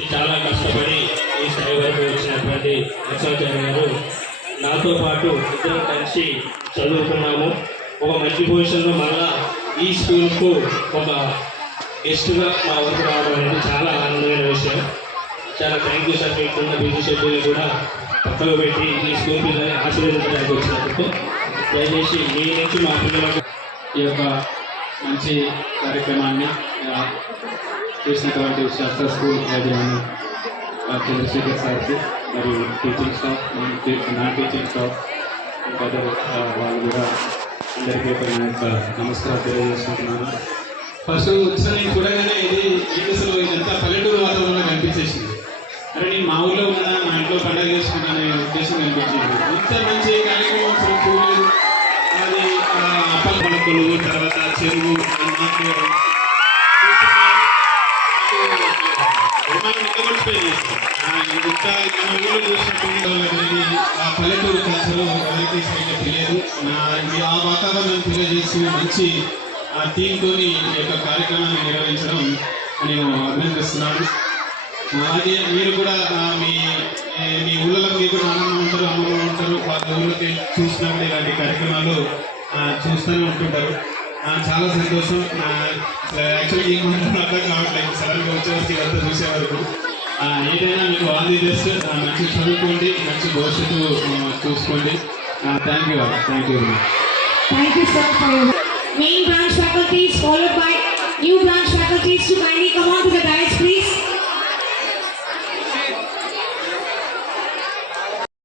చాలా కష్టపడి ఈ స్థాయి వరకు వచ్చినటువంటి లక్ష్మాచార్య గారు నాతో పాటు ఇద్దరం కలిసి చదువుకున్నాము. ఒక మంచి పొజిషన్లో మళ్ళా ఈ స్కూల్కు ఒక గెస్ట్గా మా వరకు రావడం అనేది చాలా ఆనందమైన విషయం. చాలా థ్యాంక్ యూ సార్. మీకున్న బిజీ షెడ్యూల్ కూడా పక్కకు పెట్టి ఈ స్కూల్ పిల్లల్ని ఆశీర్వదించడానికి వచ్చినందుకు దయచేసి మీ నుంచి మా పిల్లలకు ఈ యొక్క మంచి కార్యక్రమాన్ని చేసినటువంటి శాస్త్ర స్కూల్ యాజమాన్యం చంద్రశేఖర్ సార్కి మరియు teaching staff non teaching staff వాళ్ళు కూడా అందరికీ నా యొక్క నమస్కారం తెలియజేసుకుంటున్నాను. ఫస్ట్ వచ్చిన నేను చూడగానే ఇది అసలు ఇదంతా పల్లెటూరు వాతావరణంలో కనిపించేసింది. అరే నేను మా ఊళ్ళో ఉన్నా, మా ఇంట్లో పండుగ చేసుకున్నాను అనే ఉద్దేశం కనిపించింది. ఇంత మంచి కార్యక్రమం అసలు చూడలేదు. అది అప్పల పలకలు, తర్వాత చెరువు ఆ పల్లెటూరు కల్చరు ఎవరికి సరిగ్గా తెలియదు. ఆ వాతావరణం తెలియజేసి మంచి ఆ టీంతో ఈ యొక్క కార్యక్రమాన్ని నిర్వహించడం నేను అభినందిస్తున్నాను. అలాగే మీరు కూడా మీ ఊళ్ళలో మీకు నాన్నమ్మ ఉంటారు, అమ్మమ్మ ఉంటారు, వాళ్ళ ఊళ్ళకి చూసినప్పుడు ఇలాంటి కార్యక్రమాలు చూస్తూనే ఉంటుంటారు. చాలా సంతోషం. యాక్చువల్లీ ఏం మాట్లాడడం అర్థం కావట్లేదు. సడన్గా వచ్చేవరకు ఇదంతా చూసే వరకు ఏదైనా మీకు ఆల్ ది బెస్ట్. మంచి చదువుకోండి, మంచి భవిష్యత్తు చూసుకోండి. Thank you very much. Thank you sir for your main branch faculties followed by new branch faculties to kindly come on to the dais please.